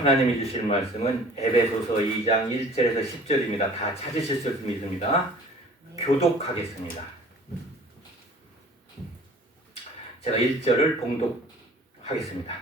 하나님이 주실 말씀은 에베소서 2장 1절에서 10절입니다. 다 찾으셨을 줄 믿습니다. 교독하겠습니다. 제가 1절을 봉독하겠습니다.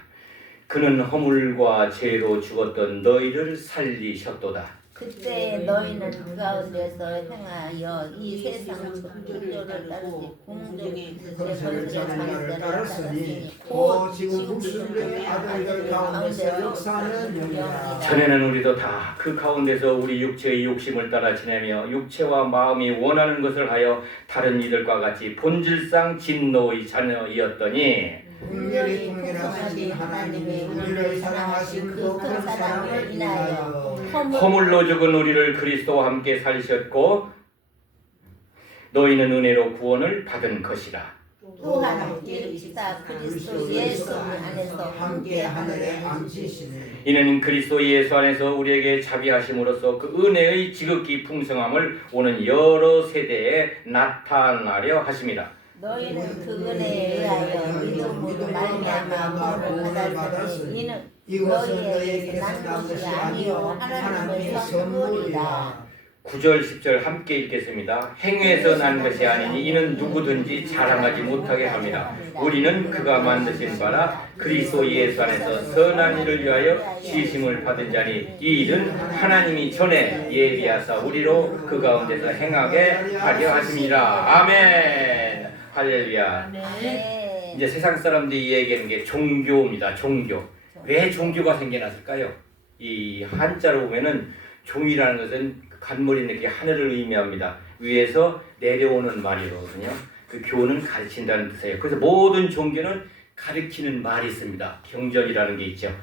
그는 허물과 죄로 죽었던 너희를 살리셨도다. 그때 너희는 그 가운데서 행하여 이 세상 풍조를 따르지 공적의 번제의 장을 따랐으니 곧 지금 국수의 아들들 가운데서 역사하는 영이라. 전에는 우리도 다 그 가운데서 우리 육체의 욕심을 따라 지내며 육체와 마음이 원하는 것을 하여 다른 이들과 같이 본질상 진노의 자녀이었더니 분별이 통일하신 하나님이 우리를 사랑하신 그 큰 사랑을 인하여 허물로 죽은 우리를 그리스도와 함께 살리셨고 너희는 은혜로 구원을 받은 것이라. 또한 이르시다 그리스도 예수 안에서 함께 하늘에 앉으시네. 이는 그리스도 예수 안에서 우리에게 자비하심으로써 그 은혜의 지극히 풍성함을 오는 여러 세대에 나타나려 하심이라. 너희는 그 은혜에 의하여 믿음으로 말미암아 구원을 받았으니 이는 너희에게서 난 것이 아니요 하나님의 선물이라. 9절 10절 함께 읽겠습니다. 행위에서 난 것이 아니니 이는 누구든지 자랑하지 못하게 합니다. 우리는 그가 만드신 바라 그리스도 예수 안에서 선한 일을 위하여 지으심을 받은 자니 이 일은 하나님이 전에 예비하사 우리로 그 가운데서 행하게 하려 하심이라. 아멘. 할렐루야. 이제 세상 사람들이 얘기하는 게 종교입니다. 종교. 왜 종교가 생겨났을까요? 이 한자로 보면은 종이라는 것은 간머리 이렇게 하늘을 의미합니다. 위에서 내려오는 말이거든요. 그 교는 가르친다는 뜻이에요. 그래서 모든 종교는 가르치는 말이 있습니다. 경전이라는 게 있죠.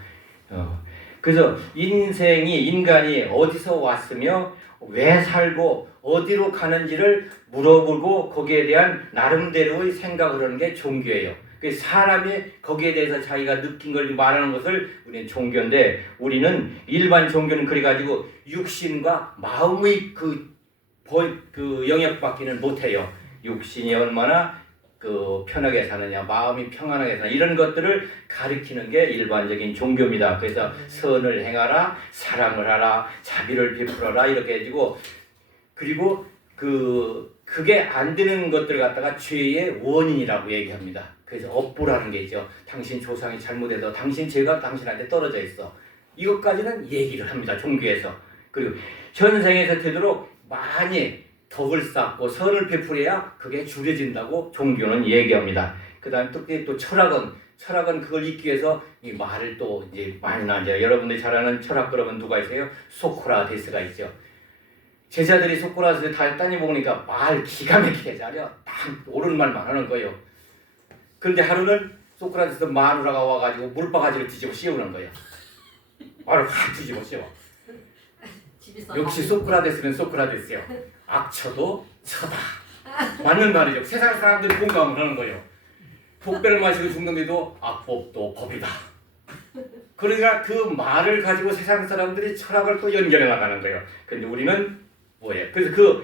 그래서 인간이 어디서 왔으며 왜 살고 어디로 가는지를 물어보고 거기에 대한 나름대로의 생각을 하는 게 종교예요. 사람이 거기에 대해서 자기가 느낀 걸 말하는 것을 우리는 종교인데, 우리는 일반 종교는 그래가지고 육신과 마음의 그 영역밖에는 못해요. 육신이 얼마나 편하게 사느냐, 마음이 평안하게 사느냐, 이런 것들을 가리키는 게 일반적인 종교입니다. 그래서 선을 행하라, 사랑을 하라, 자비를 베풀어라 이렇게 해주고, 그리고 그게 안 되는 것들을 갖다가 죄의 원인이라고 얘기합니다. 그래서 업보라는 게 있죠. 당신 조상이 잘못해서 당신 죄가 당신한테 떨어져 있어. 이것까지는 얘기를 합니다. 종교에서. 그리고 현생에서 되도록 많이 덕을 쌓고 선을 베풀어야 그게 줄여진다고 종교는 얘기합니다. 그 다음에 또 철학은 그걸 잊기 위해서 이 말을 또 이제 많이 나죠. 여러분들이 잘 아는 철학 그러면 누가 있어요? 소크라테스가 있죠. 제자들이 소크라테스 다 따져보니까 말 기가 막히게 잘해요. 딱 옳은 말만 하는 거예요. 그런데 하루는 소크라테스 마누라가 와가지고 물바가지를 뒤집어 씌우는 거예요. 말을 확 뒤집어 씌워. 역시 소크라테스는 소크라테스요. 악처도 처다. 맞는 말이죠. 세상 사람들이 공감을 하는 거예요. 독배를 마시고 죽는데도 악법도 법이다. 그러니까 그 말을 가지고 세상 사람들이 철학을 또 연결해 나가는 거예요. 근데 우리는 뭐예요? 그래서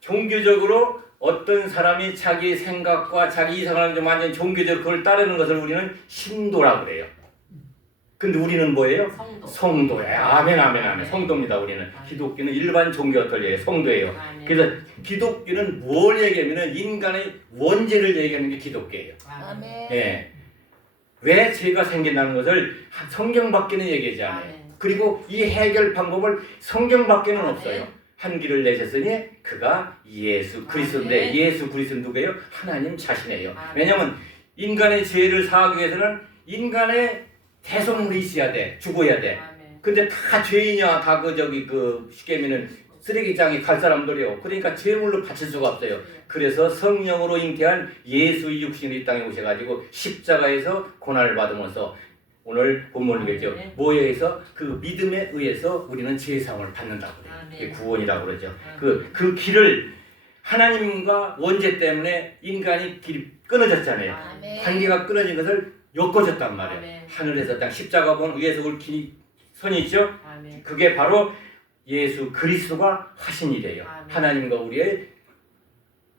종교적으로 어떤 사람이 자기 생각과 자기 이상을 좀 완전 종교적으로 그걸 따르는 것을 우리는 신도라고 그래요. 근데 우리는 뭐예요? 성도예요. 아멘. 성도입니다. 우리는. 기독교는 일반 종교가 틀려요. 성도예요. 그래서 기독교는 뭘 얘기하면 인간의 원죄를 얘기하는 게 기독교예요. 아멘. 예. 왜 죄가 생긴다는 것을 성경밖에는 얘기하지 않아요. 그리고 이 해결 방법을 성경밖에는 없어요. 한 길을 내셨으니 그가 예수 그리스도인데, 예수 그리스도는 누구예요? 하나님 자신이에요. 왜냐하면 인간의 죄를 사하기 위해서는 인간의 대속물이 있어야 돼. 죽어야 돼. 근데 다 죄인이야. 다 쉽게 하면은 쓰레기장에 갈 사람들이요. 그러니까 죄물로 바칠 수가 없어요. 그래서 성령으로 잉태한 예수의 육신이 이 땅에 오셔가지고 십자가에서 고난을 받으면서 오늘 본문이겠죠. 뭐에 의해서? 그 믿음에 의해서 우리는 죄사함을 받는다고 그래요. 그게 구원이라고 그러죠. 그 길을 하나님과 원죄 때문에 인간이 길이 끊어졌잖아요. 관계가 끊어진 것을 엮어졌단 말이에요. 하늘에서 땅 십자가 본 위에서 올 선이 있죠. 그게 바로 예수 그리스도가 하신 일이에요. 하나님과 우리의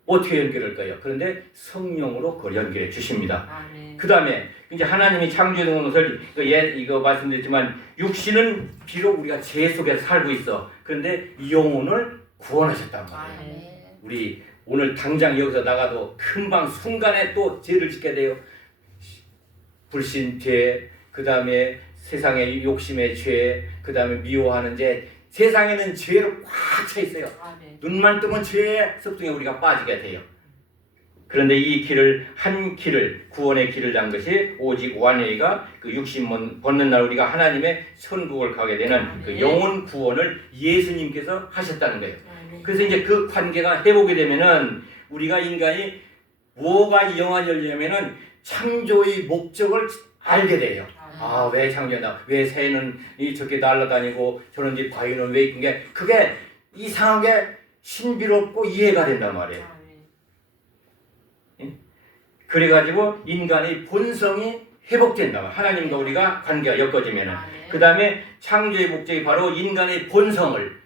어떻게 연결할까요? 그런데 성령으로 그걸 연결해 주십니다. 아멘. 그 다음에 이제 하나님이 창조된 것을 이거 말씀드렸지만 육신은 비록 우리가 죄 속에서 살고 있어. 그런데 영혼을 구원하셨단 말이에요. 아멘. 우리 오늘 당장 여기서 나가도 금방 순간에 또 죄를 짓게 돼요. 불신죄, 그 다음에 세상의 욕심의 죄, 그 다음에 미워하는 죄. 세상에는 죄로 꽉 차 있어요. 아멘. 눈만 뜨면 죄의 습성에 우리가 빠지게 돼요. 그런데 이 길을 한 길을 구원의 길을 단 것이 오직 완웨이가 그 육신 벗는 날 우리가 하나님의 천국을 가게 되는 그 영혼 구원을 예수님께서 하셨다는 거예요. 그래서 이제 그 관계가 회복이 되면은 우리가 인간이 뭐가 영원히 열리냐면은 창조의 목적을 알게 돼요. 아, 왜 창조한다? 왜 새는 저렇게 날아다니고 저런 집 바위는 왜 있는 게 그게 이상하게 신비롭고 이해가 된단 말이에요. 그래가지고 인간의 본성이 회복된다. 하나님과 우리가 관계가 엮어지면은 그 다음에 창조의 목적이 바로 인간의 본성을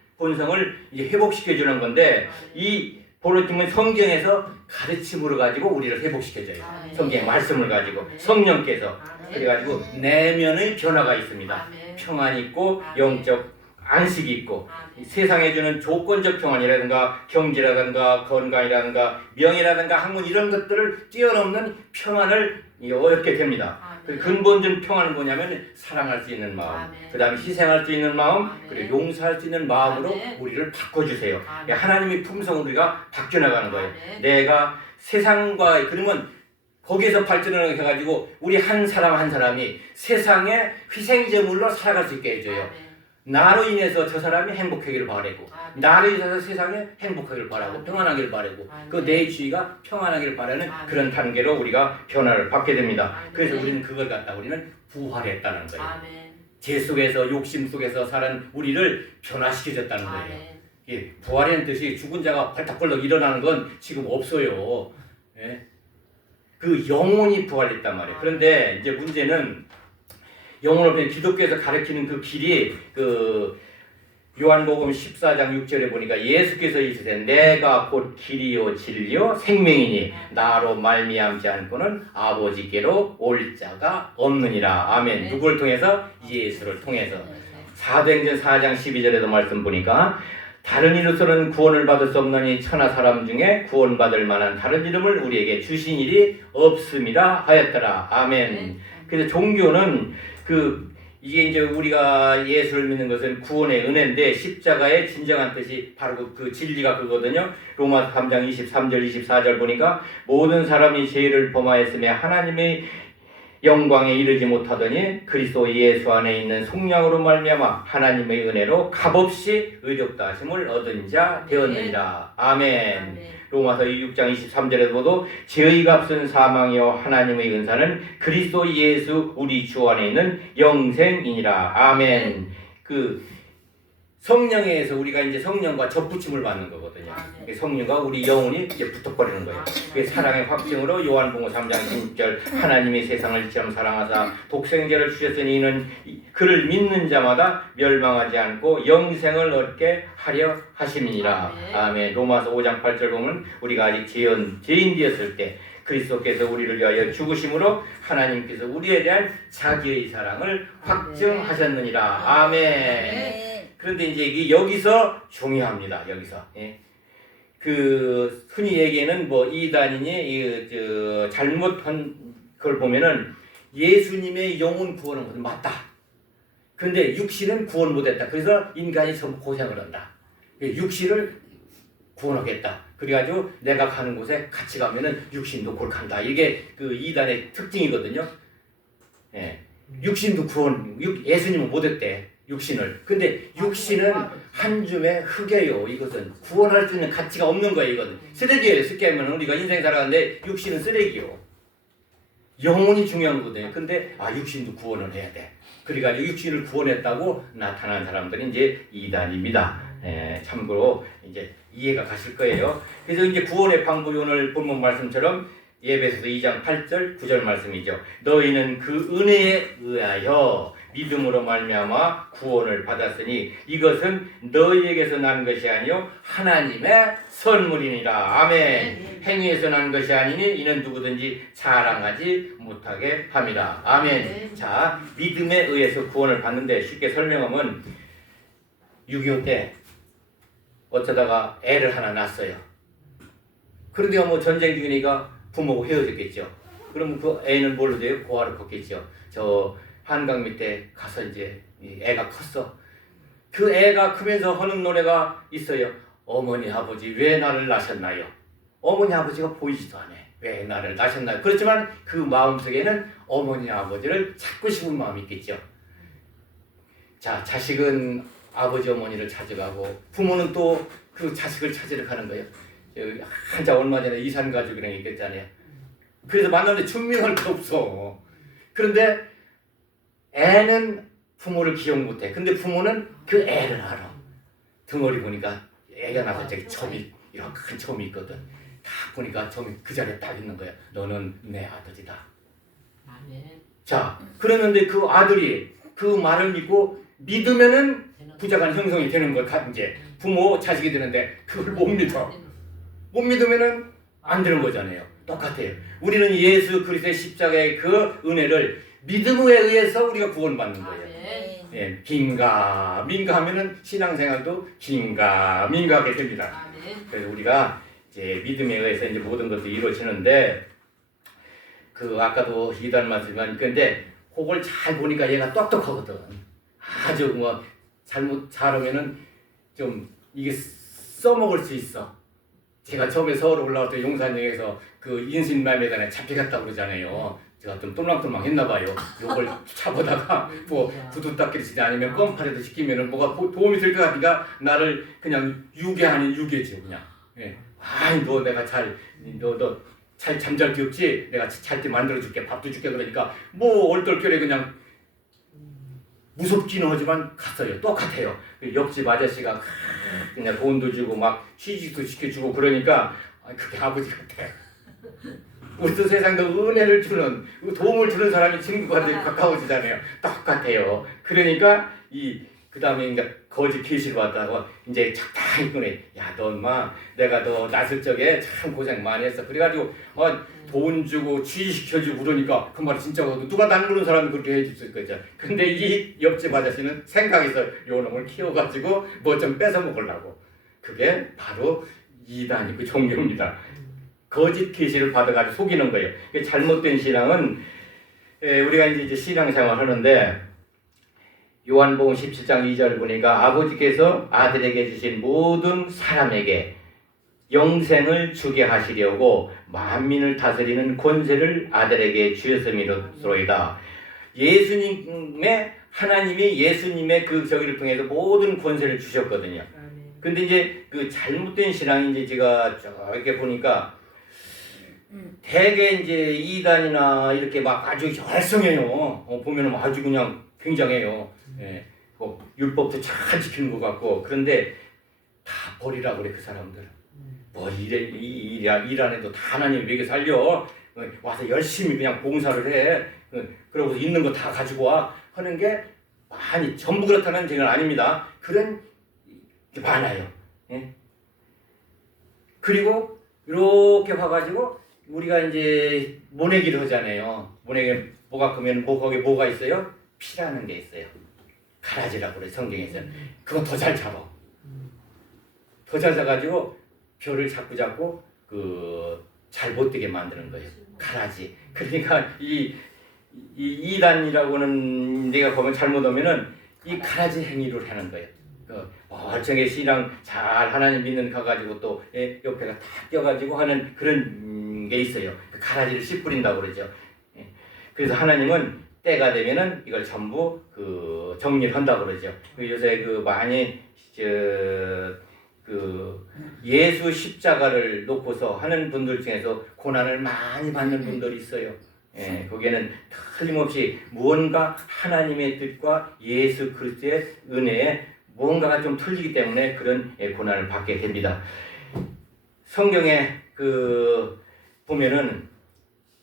이제 회복시켜주는 건데 이 보로팀은 성경에서 가르침으로 가지고 우리를 회복시켜줘요. 성경의 말씀을 가지고 성령께서 그래가지고 내면의 변화가 있습니다. 평안이 있고 영적 안식이 있고 세상에 주는 조건적 평안이라든가 경제라든가 건강이라든가 명예라든가 학문 이런 것들을 뛰어넘는 평안을 얻게 됩니다. 그 근본적인 평안은 뭐냐면 사랑할 수 있는 마음, 그 다음에 희생할 수 있는 마음, 그리고 용서할 수 있는 마음으로 우리를 바꿔주세요. 하나님의 품성으로 우리가 바뀌어나가는 거예요. 내가 세상과 그러면 거기에서 발전을 해가지고 우리 한 사람 한 사람이 세상에 희생제물로 살아갈 수 있게 해줘요. 나로 인해서 저 사람이 행복하기를 바라고 나로 인해서 세상에 행복하기를 바라고 평안하기를 바라고 그 내 주위가 평안하기를 바라는 그런 단계로 우리가 변화를 받게 됩니다. 그래서 우리는 그걸 갖다 우리는 부활했다는 거예요. 죄 속에서 욕심 속에서 사는 우리를 변화시켜줬다는 거예요. 예, 부활이라는 뜻이 죽은 자가 발탁벌떡 일어나는 건 지금 없어요. 예? 그 영혼이 부활했단 말이에요. 그런데 이제 문제는 영혼을 그냥 기독교에서 가르치는 그 길이 그 요한복음 14장 6절에 보니까 예수께서 이르시되 내가 곧 길이요 진리요 생명이니 나로 말미암지 않고는 아버지께로 올 자가 없느니라. 아멘. 누구를 통해서? 예수를 통해서. 사도행전 4장 12절에도 말씀 보니까 다른 이로서는 구원을 받을 수 없느니 천하 사람 중에 구원받을 만한 다른 이름을 우리에게 주신 일이 없음이라 하였더라. 아멘. 그래서 종교는 이게 이제 우리가 예수를 믿는 것은 구원의 은혜인데 십자가의 진정한 뜻이 바로 그 진리가 그거거든요. 로마서 3장 23절 24절 보니까 모든 사람이 죄를 범하였으며 하나님의 영광에 이르지 못하더니 그리스도 예수 안에 있는 속량으로 말미암아 하나님의 은혜로 값없이 의롭다 하심을 얻은 자 되었느니라. 아멘. 로마서 6장 23절에도 보도 죄의 값은 사망이요 하나님의 은사는 그리스도 예수 우리 주 안에 있는 영생이니라. 아멘. 그 성령에 의해서 우리가 이제 성령과 접붙임을 받는 거거든요. 성령과 우리 영혼이 이제 붙어버리는 거예요. 그 사랑의 확증으로 요한복음 3장 16절 하나님이 세상을 이처럼 사랑하사 독생자를 주셨으니 이는 그를 믿는 자마다 멸망하지 않고 영생을 얻게 하려 하심이니라. 아멘. 로마서 5장 8절 보면 우리가 아직 죄인 되었을 때 그리스도께서 우리를 위하여 죽으심으로 하나님께서 우리에 대한 자기의 사랑을 확증하셨느니라. 아멘. 그런데 이제 이게 여기서 중요합니다. 여기서 그 흔히 얘기하는 뭐 이단이니 잘못한 걸 보면은 예수님의 영혼 구원은 것은 맞다. 그런데 육신은 구원 못했다. 그래서 인간이 전부 고생을 한다. 육신을 구원하겠다. 그래가지고 내가 가는 곳에 같이 가면은 육신도 골 간다. 이게 그 이단의 특징이거든요. 예. 육신도 구원, 예수님은 못했대. 육신을. 근데 육신은 한 줌의 흙이에요. 이것은 구원할 수 있는 가치가 없는 거예요. 이거는 쓰레기예요. 쉽게 하면 우리가 인생 살아가는데 육신은 쓰레기요. 영혼이 중요한 거거든요. 근데 육신도 구원을 해야 돼. 그래가지고 육신을 구원했다고 나타난 사람들이 이제 이단입니다. 참고로 이제 이해가 가실 거예요. 그래서 이제 구원의 방법이 오늘 본문 말씀처럼 에베소서 2장 8절 9절 말씀이죠. 너희는 그 은혜에 의하여 믿음으로 말미암아 구원을 받았으니 이것은 너희에게서 난 것이 아니요 하나님의 선물이니라. 아멘. 행위에서 난 것이 아니니 이는 누구든지 자랑하지 못하게 함이라. 아멘. 자, 믿음에 의해서 구원을 받는데 쉽게 설명하면 6.25 때 어쩌다가 애를 하나 낳았어요. 그런데 뭐 전쟁 중이니까 부모가 헤어졌겠죠. 그럼 그 애는 뭘로 돼요? 고아로 컸겠죠. 저 한강 밑에 가서 이제 애가 컸어. 그 애가 크면서 하는 노래가 있어요. 어머니 아버지 왜 나를 낳으셨나요? 어머니 아버지가 보이지도 않아. 왜 나를 낳으셨나요? 그렇지만 그 마음속에는 어머니 아버지를 찾고 싶은 마음이 있겠죠. 자, 자식은 아버지 어머니를 찾아가고 부모는 또 그 자식을 찾으러 가는 거예요. 한자 얼마 전에 이산 가족이랑 얘기했잖아요. 그래서 만나는데 준비할 게 없어. 그런데 애는 부모를 기억 못해. 근데 부모는 그 애를 알아. 덩어리 보니까 애가 나서 저기 점이 이런 큰 점이 있거든. 딱 보니까 점이 그 자리에 딱 있는 거야. 너는 내 아들이다. 자, 그러는데 그 아들이 그 말을 믿고 믿으면은 부자간 형성이 되는 거야. 이제 부모 자식이 되는데 그걸 못 믿어. 못 믿으면은 안 되는 거잖아요. 똑같아요. 우리는 예수 그리스도의 십자가의 그 은혜를 믿음에 의해서 우리가 구원받는 거예요. 예, 긴가민가 하면은 신앙생활도 긴가민가하게 됩니다. 그래서 우리가 이제 믿음에 의해서 이제 모든 것들이 이루어지는데 그 아까도 이단 말씀만 근데 그걸 잘 보니까 얘가 똑똑하거든. 아주 뭐 잘못 잘하면은 좀 이게 써먹을 수 있어. 제가 처음에 서울 올라올 때 용산역에서 그 인신매매단에 잡혀갔다고 그러잖아요. 제가 좀 똘망똘망 했나 봐요. 요걸 차보다가 뭐 구두 닦기를 아니면 껌파리도 시키면은 뭐가 도움이 될 것 같으니까 나를 그냥 유괴 아닌 유괴지 그냥. 예. 아이 너 내가 너 잘 잠잘 기 없지? 내가 잘 때 만들어줄게 밥도 줄게 그러니까 뭐 얼떨결에 그냥 무섭기는 하지만 갔어요. 똑같아요. 옆집 아저씨가 그냥 돈도 주고 막 취직도 시켜주고 그러니까 그게 아버지 같아. 우리도 세상도 은혜를 주는 도움을 주는 사람이 친구가 되게 가까워지잖아요. 똑같아요. 그러니까 그 다음에 이제 거짓 계시를 받다가 이제 적당히 꺼내. 야, 너 엄마 내가 너 낳을 적에 참 고생 많이 했어. 그래가지고 돈 주고 취직시켜주고 그러니까 그 말이 진짜 누가 난 그런 사람이 그렇게 해줄 거죠. 근데 이 옆집 아저씨는 생각해서 요 놈을 키워가지고 뭐 좀 뺏어 먹으려고. 그게 바로 이단이고 종교입니다. 거짓 계시를 받아가지고 속이는 거예요. 잘못된 신앙은 우리가 이제 신앙생활 하는데 요한복음 17장 2절 보니까 아버지께서 아들에게 주신 모든 사람에게 영생을 주게 하시려고 만민을 다스리는 권세를 아들에게 주셨음이로소이다. 하나님이 예수님의 그 저기를 통해서 모든 권세를 주셨거든요. 근데 이제 그 잘못된 신앙이 이제 제가 이렇게 보니까 대개 이제 이단이나 이렇게 막 아주 열성해요. 보면은 아주 그냥 굉장해요. 예, 율법도 잘 지키는 것 같고 그런데 다 버리라고 그래 그 사람들. 뭐 일 안 해도 다 하나님 먹여 살려. 와서 열심히 그냥 봉사를 해. 그러고 있는 거 다 가지고 와 하는 게 많이 전부 그렇다는 얘기는 아닙니다. 그런 게 많아요. 예? 그리고 이렇게 봐가지고 우리가 이제 모내기를 하잖아요. 모내기 뭐가 크면 거기에 뭐가 있어요? 피라는 게 있어요. 가라지라고 그래 성경에서. 그거 더 잘 잡아. 더 잘 잡아가지고 별을 자꾸 잘 못 되게 만드는 거예요. 가라지. 그러니까 이 이단이라고는 내가 보면 잘못하면은 이 가라지 행위를 하는 거예요. 멀쩡히 신앙 잘 하나님 믿는 가가지고 또 옆에가 탁 껴가지고 하는 그런 게 있어요. 가라지를 씨 뿌린다고 그러죠. 그래서 하나님은 때가 되면은 이걸 전부 정리를 한다고 그러죠. 요새 많이 예수 십자가를 놓고서 하는 분들 중에서 고난을 많이 받는 분들이 있어요. 거기에는 틀림없이 무언가 하나님의 뜻과 예수 그리스도의 은혜에 무언가가 좀 틀리기 때문에 그런 고난을 받게 됩니다. 성경에 보면은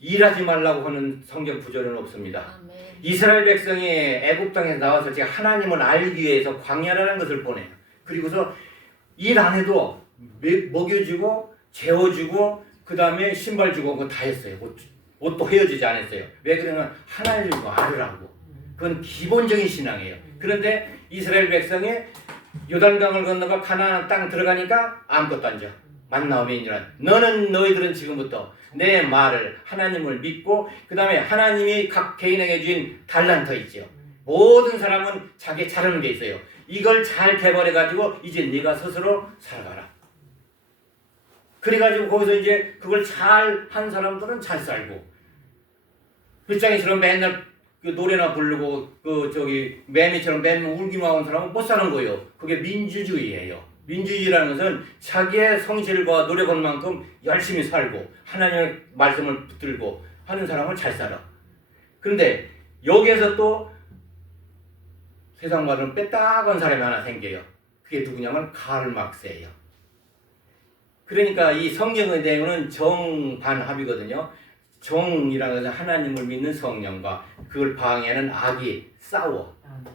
일하지 말라고 하는 성경 구절은 없습니다. 아멘. 이스라엘 백성이 애굽 땅에서 나와서 지금 하나님을 알기 위해서 광야라는 것을 보내요. 그리고서 일 안 해도 먹여주고 재워주고 그 다음에 신발 주고 그거 다 했어요. 옷도 헤어지지 않았어요. 왜 그러냐면 하나님을 알으라고. 그건 기본적인 신앙이에요. 그런데 이스라엘 백성이 요단강을 건너가 가나안 땅 들어가니까 아무것도 안 줘. 만나오면 너희들은 지금부터 내 말을 하나님을 믿고 그 다음에 하나님이 각 개인에게 주신 달란트 있죠. 모든 사람은 자기 잘하는 게 있어요. 이걸 잘 개발해가지고 이제 네가 스스로 살아가라. 그래가지고 거기서 이제 그걸 잘 한 사람들은 잘 살고 불장이처럼 맨날 그 노래나 부르고 그 저기 매미처럼 맨날 울기만 하는 사람은 못 사는 거예요. 그게 민주주의예요. 민주주의라는 것은 자기의 성실과 노력한 만큼 열심히 살고 하나님의 말씀을 붙들고 하는 사람을 잘 살아. 그런데 여기에서 또 세상과는 빼딱한 사람이 하나 생겨요. 그게 누구냐면 카를 막스예요. 그러니까 이 성경의 내용은 정반합이거든요. 정이라는 것은 하나님을 믿는 성령과 그걸 방해하는 악이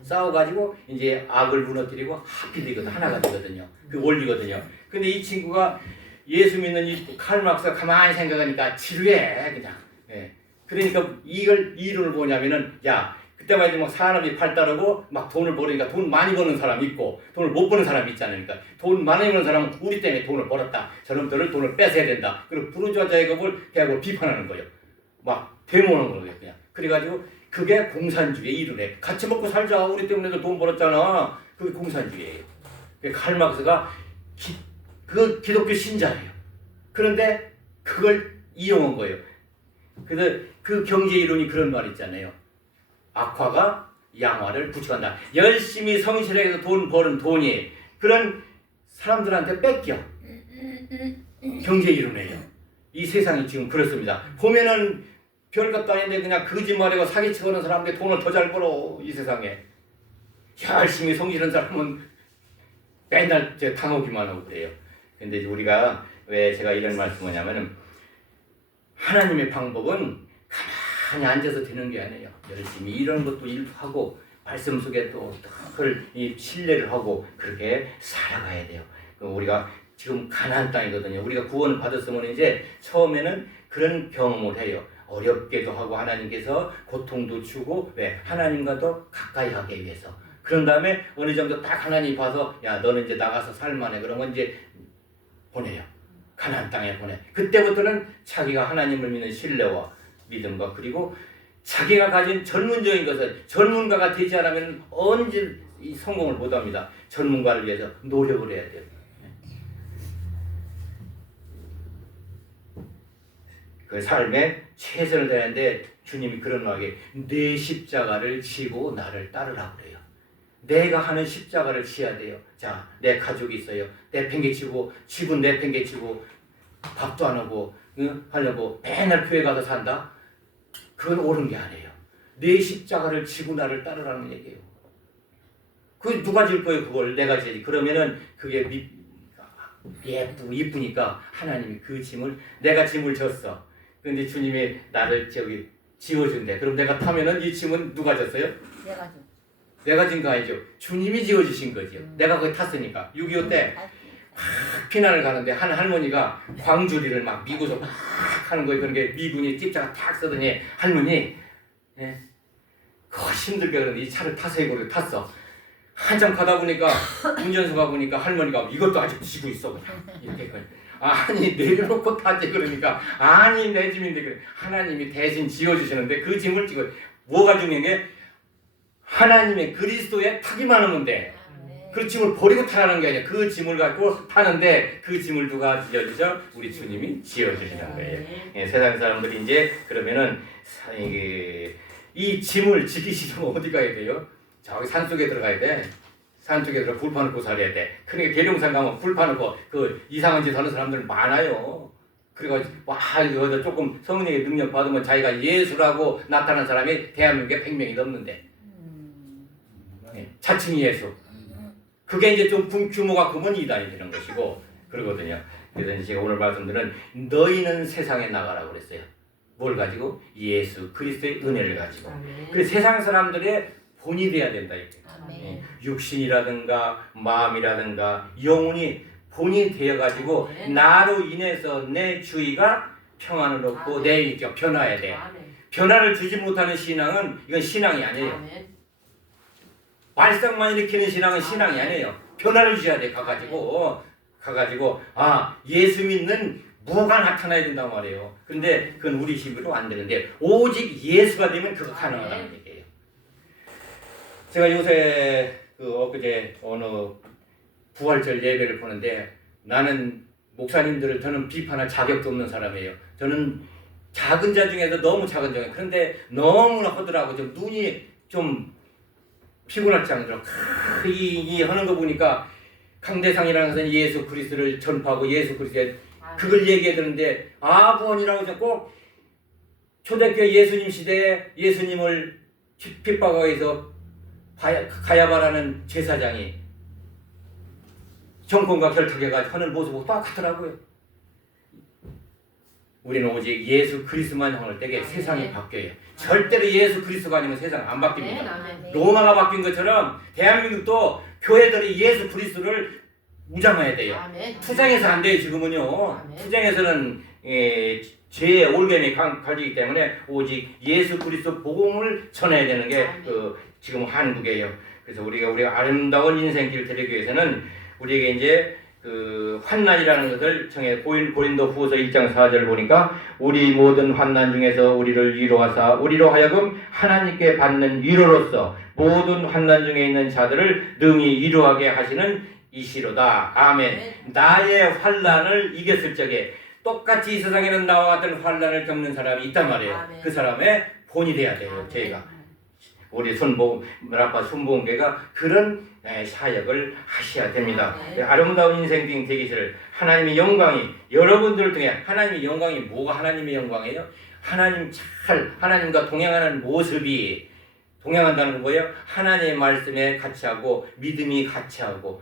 싸워가지고 이제 악을 무너뜨리고 합이 하나가 되거든요. 그 원리거든요. 근데 이 친구가 예수 믿는 이 칼 막스가 가만히 생각하니까 지루해 그냥. 예. 그러니까 이론을 뭐냐면은 야 그때만 해도 막 사람이 발달하고 막 돈을 벌으니까 돈 많이 버는 사람 있고 돈을 못 버는 사람이 있잖아요. 그러니까 돈 많이 버는 사람은 우리 때문에 돈을 벌었다. 저놈들을 돈을 뺏어야 된다. 그리고 부르주아 제국을 대하고 비판하는 거예요. 막 데모하는 거예요. 그냥. 그래가지고 그게 공산주의의 이론이에요. 같이 먹고 살자. 우리 때문에도 돈 벌었잖아. 그게 공산주의예요. 칼 막스가 그 기독교 신자예요. 그런데 그걸 이용한 거예요. 그래서 그 경제 이론이 그런 말 있잖아요. 악화가 양화를 구축한다. 열심히 성실해서 돈 버는 돈이 그런 사람들한테 뺏겨. 경제 이론이에요. 이 세상이 지금 그렇습니다. 보면은 별것도 아닌데 그냥 거짓말하고 사기치고 하는 사람들 돈을 더 잘 벌어. 이 세상에. 열심히 성실한 사람은 맨날 당하기만 하고 그래요. 근데 우리가 왜 제가 이런 말씀을 하냐면은 하나님의 방법은 가만히 앉아서 되는 게 아니에요. 열심히 이런 것도 일도 하고 말씀 속에 또 늘 신뢰를 하고 그렇게 살아가야 돼요. 우리가 지금 가나안 땅이거든요. 우리가 구원을 받았으면 이제 처음에는 그런 경험을 해요. 어렵게도 하고 하나님께서 고통도 주고 왜 하나님과도 가까이 하기 위해서. 그런 다음에 어느 정도 딱 하나님 봐서 야 너는 이제 나가서 살만해. 그러면 이제 보내요. 가나안 땅에 보내. 그때부터는 자기가 하나님을 믿는 신뢰와 믿음과 그리고 자기가 가진 전문적인 것을 전문가가 되지 않으면 언제 이 성공을 못합니다. 전문가를 위해서 노력을 해야 돼요. 그 삶에 최선을 다하는데 주님이 그런 말에 내 십자가를 지고 나를 따르라고 그래요. 내가 하는 십자가를 지어야 돼요. 자, 내 가족이 있어요. 내팽개치고 집은 내팽개치고 밥도 안 하고 하려고 맨날 교회 가서 산다? 그건 옳은 게 아니에요. 내 십자가를 지고 나를 따르라는 얘기예요. 그 누가 질 거예요? 그걸 내가 지지. 그러면은 그게 이쁘니까 하나님이 그 짐을 내가 짐을 졌어. 근데 주님이 나를 지워준대. 그럼 내가 타면은 이 짐은 누가 졌어요? 내가 진 거 아니죠. 주님이 지워주신 거죠. 내가 거기 탔으니까. 6.25 때 피난을 가는데 한 할머니가 광주리를 막 미고서 막 하는 거예요. 그러니까 미군이 찝자가 탁 쓰더니 할머니 힘들게 그러는데 이 차를 타세요. 그러고 탔어. 한참 가다 보니까 운전수가 보니까 할머니가 이것도 아직 지고 있어. 그냥 이렇게 아니 내려놓고 타지. 그러니까 아니 내 짐인데 그래. 하나님이 대신 지어주시는데 그 짐을 지고 뭐가 중요한 게 하나님의 그리스도에 타기만 하면 돼. 그 짐을 버리고 타라는 게 아니라 그 짐을 갖고 타는데 그 짐을 누가 지어주죠? 우리 주님이 지어주시는 거예요. 예, 세상 사람들이 이제 그러면은 이 짐을 지기 싫으면 어디 가야 돼요? 저기 산속에 들어가야 돼. 산속에 들어가 불 파놓고 살아야 돼. 그러니까 계룡산 가면 불 파놓고 그 이상한 짓 하는 사람들 많아요. 그래가지고 와 이거 조금 성령의 능력 받으면 자기가 예수라고 나타난 사람이 대한민국에 100명이 넘는데 자칭 예수. 그게 이제 좀 규모가 크면 이단이 되는 것이고 그러거든요. 그래서 제가 오늘 말씀드린 너희는 세상에 나가라고 그랬어요. 뭘 가지고? 예수 그리스도의 은혜를 가지고. 아멘. 그래서 세상 사람들의 본이 돼야 된다 이렇게. 아멘. 육신이라든가 마음이라든가 영혼이 본이 되어가지고 아멘. 나로 인해서 내 주위가 평안을 얻고 아멘. 내 인격이 변화해야 돼. 아멘. 변화를 주지 못하는 신앙은 이건 신앙이 아니에요. 아멘. 발상만 일으키는 신앙은 신앙이 아니에요. 변화를 주셔야 돼. 가가지고 예수 믿는 무가 나타나야 된단 말이에요. 근데 그건 우리 힘으로 안 되는데 오직 예수가 되면 그거 가능하다는 얘기예요. 제가 요새 엊그제 어느 부활절 예배를 보는데 나는 목사님들을 저는 비판할 자격도 없는 사람이에요. 저는 작은 자 중에서 너무 작은 자예요. 그런데 너무나 허들하고 좀 눈이 좀 피곤할 정도로 이 하는 거 보니까 강대상이라는 것은 예수 그리스도를 전파하고 예수 그리스도의 그걸 얘기해야 되는데 아부원이라고 해서 꼭 초대교회 예수님 시대에 예수님을 핍박하기 위해서 가야바라는 제사장이 정권과 결탁해가 하는 모습하고 똑같더라고요. 우리는 오직 예수 그리스도만 향할 때에 세상이 바뀌어요. 절대로 예수 그리스도가 아니면 세상 안 바뀝니다. 아멘. 로마가 바뀐 것처럼 대한민국도 교회들이 예수 그리스도를 무장해야 돼요. 아멘. 투쟁해서 안 돼요. 지금은요. 아멘. 투쟁해서는 죄의 올개미 갈리기 때문에 오직 예수 그리스도 복음을 전해야 되는 게 지금 한국이에요. 그래서 우리가 아름다운 인생길 되기 위해서는 우리에게 이제 환난이라는 것을 정해 고린도 후서 1장 4절 보니까 우리 모든 환난 중에서 우리를 위로하사 우리로 하여금 하나님께 받는 위로로서 모든 환난 중에 있는 자들을 능히 위로하게 하시는 이시로다. 아멘. 나의 환난을 이겼을 적에 똑같이 이 세상에는 나와 같은 환난을 겪는 사람이 있단 말이에요. 아멘. 그 사람의 본이 돼야 돼요. 아멘. 저희가 우리 문화파 순복음교회가 그런 사역을 하셔야 됩니다. 네. 아름다운 인생 되기를 하나님의 영광이 여러분들을 통해 하나님의 영광이 뭐가 하나님의 영광이에요? 하나님과 동행하는 모습이 동행한다는 건 뭐예요? 하나님의 말씀에 같이 하고 믿음이 같이 하고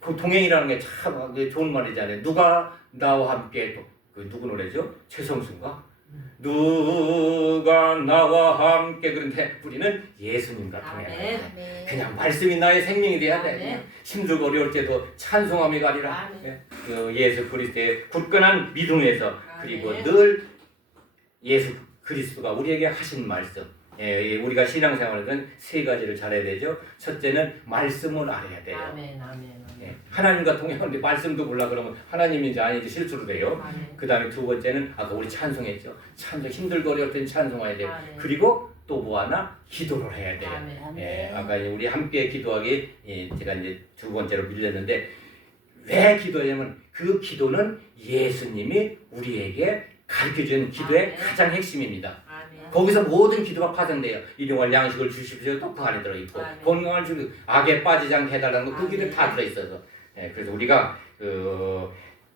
그 동행이라는 게 참 좋은 말이잖아요. 누가 나와 함께 누구 노래죠? 최성순가? 누가 나와 함께 그런데 우리는 예수님과 동행해야 돼. 아멘. 그냥 말씀이 나의 생명이 돼야 돼. 아멘. 힘들고 어려울 때도 찬송함이 가리라. 아멘. 예수 그리스도의 굳건한 믿음에서 그리고 아멘. 늘 예수 그리스도가 우리에게 하신 말씀. 우리가 신앙생활에는 세 가지를 잘해야 되죠. 첫째는 말씀을 알아야 돼요. 아멘. 아멘. 하나님과 동행하는데 말씀도 몰라 그러면 하나님인지 아닌지 실수로 돼요. 아멘. 그 다음에 두 번째는 아까 우리 찬송했죠. 찬송 힘들고 어려울 때는 찬송해야 돼요. 아멘. 그리고 또 뭐 하나? 기도를 해야 돼요. 아멘. 아까 우리 함께 기도하기 제가 이제 두 번째로 밀렸는데 왜 기도하냐면 그 기도는 예수님이 우리에게 가르쳐준 기도의 아멘. 가장 핵심입니다. 아멘. 거기서 모든 기도가 파생돼요. 일용할 양식을 주십시오. 또 그 안에 들어있고 아멘. 건강을 주십시오. 악에 빠지지 않게 해달라는 거 그 기도에 아멘. 다 들어있어서 그래서 우리가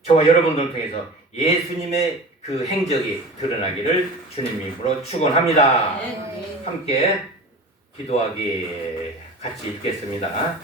저와 여러분들을 통해서 예수님의 그 행적이 드러나기를 주님의 이름으로 축원합니다. 아멘. 함께 기도하기 같이 읽겠습니다.